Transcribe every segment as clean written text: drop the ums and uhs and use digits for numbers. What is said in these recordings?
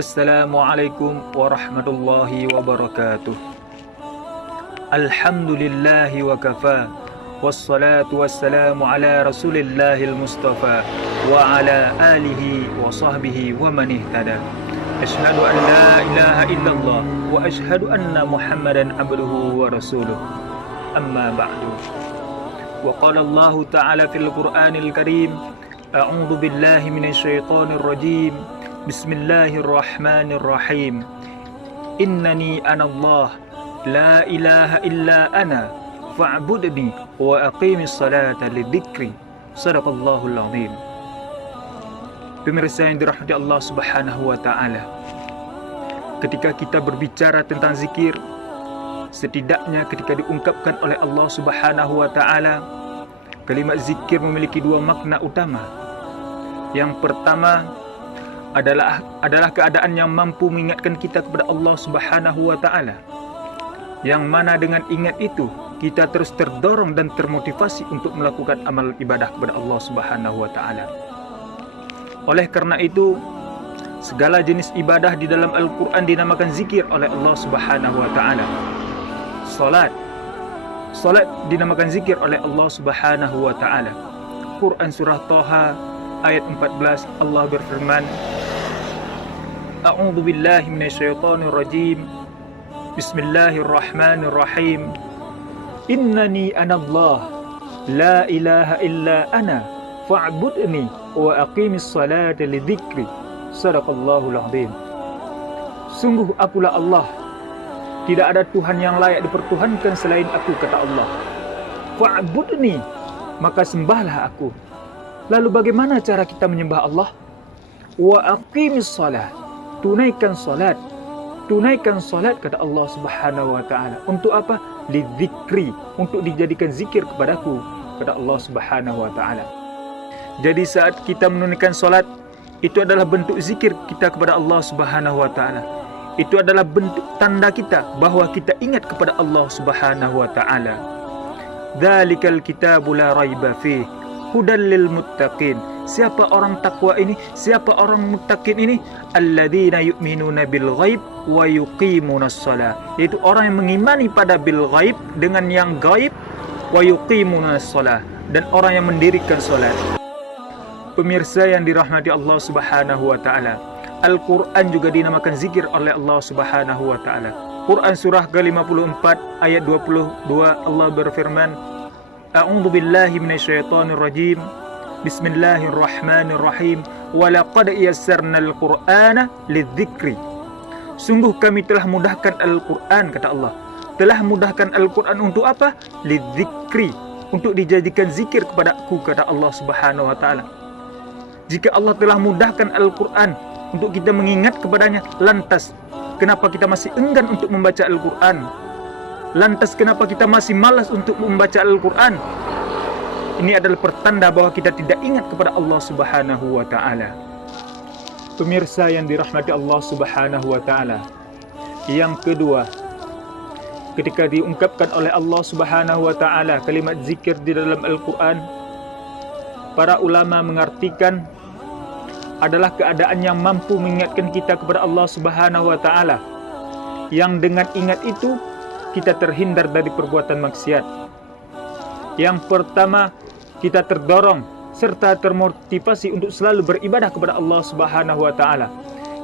Assalamualaikum warahmatullahi wabarakatuh. Alhamdulillahi wa kafa, wassalatu wassalamu ala rasulillahil mustafa wa ala alihi wa sahbihi wa man ihtada. Ashhadu an la ilaha illallah wa ashhadu anna muhammadan abduhu wa rasuluh. Amma ba'du. Wa qala Allah ta'ala fil Qur'anil Karim, a'udzu billahi minasy syaithanir rajim. Bismillahirrahmanirrahim. Innani anallah la ilaha illa ana fa'budni wa aqimis salata lidzikri. Shadaqallahul azim. Pemirsa yang dirahmati Allah Subhanahu wa taala, ketika kita berbicara tentang zikir, setidaknya ketika diungkapkan oleh Allah Subhanahu wa taala, kalimat zikir memiliki dua makna utama. Yang pertama adalah keadaan yang mampu mengingatkan kita kepada Allah Subhanahu wa taala, yang mana dengan ingat itu kita terus terdorong dan termotivasi untuk melakukan amal ibadah kepada Allah Subhanahu wa taala. Oleh karena itu, segala jenis ibadah di dalam Al-Qur'an dinamakan zikir oleh Allah Subhanahu wa taala. Salat dinamakan zikir oleh Allah Subhanahu wa taala. Quran surah Thaha ayat 14, Allah berfirman, A'udzu billahi minasyaitonir rajim. Bismillahirrahmanirrahim. Innani anallah la ilaha illa ana fa'budni wa aqimis salata lidzikri. Shadaqallahul azim. Sungguh akulah Allah, tidak ada Tuhan yang layak dipertuhankan selain aku, kata Allah. Fa'budni, maka sembahlah aku. Lalu bagaimana cara kita menyembah Allah? Wa aqimis salat, tunaikan salat. Tunaikan salat, kata Allah Subhanahu wa taala. Untuk apa? Lidzikri, untuk dijadikan zikir kepadaku, kata Allah Subhanahu wa taala. Jadi saat kita menunaikan salat, itu adalah bentuk zikir kita kepada Allah Subhanahu wa taala. Itu adalah bentuk tanda kita bahwa kita ingat kepada Allah Subhanahu wa taala. Dzalikal kitabu la raiba fihi hudal lil muttaqin. Siapa orang takwa ini? Siapa orang muttaqin ini? Alladzina yu'minuna bil ghaib wa yuqimunas shalah. Yaitu orang yang mengimani pada bil ghaib, dengan yang gaib, wa yuqimunas shalah, dan orang yang mendirikan salat. Pemirsa yang dirahmati Allah Subhanahu wa taala, Al-Qur'an juga dinamakan zikir oleh Allah Subhanahu wa taala. Quran surah ke-54 ayat 22, Allah berfirman, A'udzu billahi minasyaitonir rajim. Bismillahirrahmanirrahim. Walaqad yassarnal Qur'ana lidzikri. Sungguh kami telah mudahkan Al-Qur'an, kata Allah. Telah mudahkan Al-Qur'an untuk apa? Lidzikri, untuk dijadikan zikir kepadaku, kata Allah Subhanahu wa taala. Jika Allah telah mudahkan Al-Qur'an untuk kita mengingat kepadanya, lantas kenapa kita masih enggan untuk membaca Al-Qur'an? Lantas kenapa kita masih malas untuk membaca Al-Qur'an? Ini adalah pertanda bahwa kita tidak ingat kepada Allah Subhanahu wa taala. Pemirsa yang dirahmati Allah Subhanahu wa taala, yang kedua, ketika diungkapkan oleh Allah Subhanahu wa taala kalimat zikir di dalam Al-Qur'an, para ulama mengartikan adalah keadaan yang mampu mengingatkan kita kepada Allah Subhanahu wa taala, yang dengan ingat itu kita terhindar dari perbuatan maksiat. Yang pertama, kita terdorong serta termotivasi untuk selalu beribadah kepada Allah Subhanahu wa taala.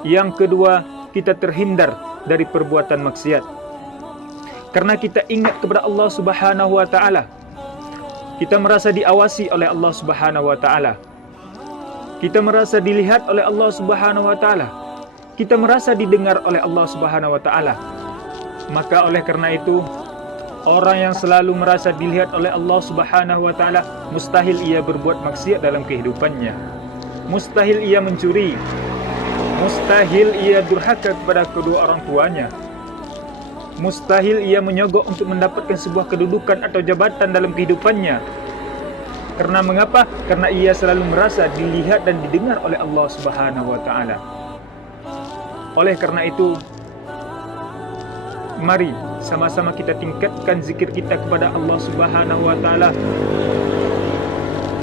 Yang kedua, kita terhindar dari perbuatan maksiat. Karena kita ingat kepada Allah Subhanahu wa taala, kita merasa diawasi oleh Allah Subhanahu wa taala. Kita merasa dilihat oleh Allah Subhanahu wa taala. Kita merasa didengar oleh Allah Subhanahu wa taala. Maka oleh karena itu, orang yang selalu merasa dilihat oleh Allah Subhanahu wa taala, mustahil ia berbuat maksiat dalam kehidupannya. Mustahil ia mencuri. Mustahil ia durhaka kepada kedua orang tuanya. Mustahil ia menyogok untuk mendapatkan sebuah kedudukan atau jabatan dalam kehidupannya. Karena mengapa? Karena ia selalu merasa dilihat dan didengar oleh Allah Subhanahu wa taala. Oleh karena itu, mari sama-sama kita tingkatkan zikir kita kepada Allah Subhanahu wa taala.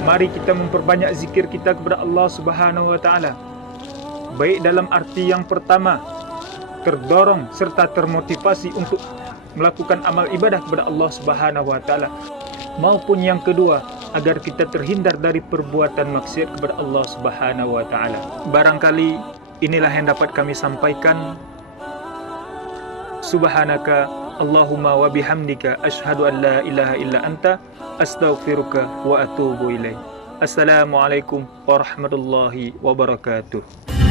Mari kita memperbanyak zikir kita kepada Allah Subhanahu wa taala. baik dalam arti yang pertama, terdorong serta termotivasi untuk melakukan amal ibadah kepada Allah Subhanahu wa taala, maupun yang kedua, agar kita terhindar dari perbuatan maksiat kepada Allah Subhanahu wa taala. Barangkali inilah yang dapat kami sampaikan. Subhanaka Allahumma wa bihamdika asyhadu an la ilaha illa anta astaghfiruka wa atubu ilaik. Assalamualaikum warahmatullahi wabarakatuh.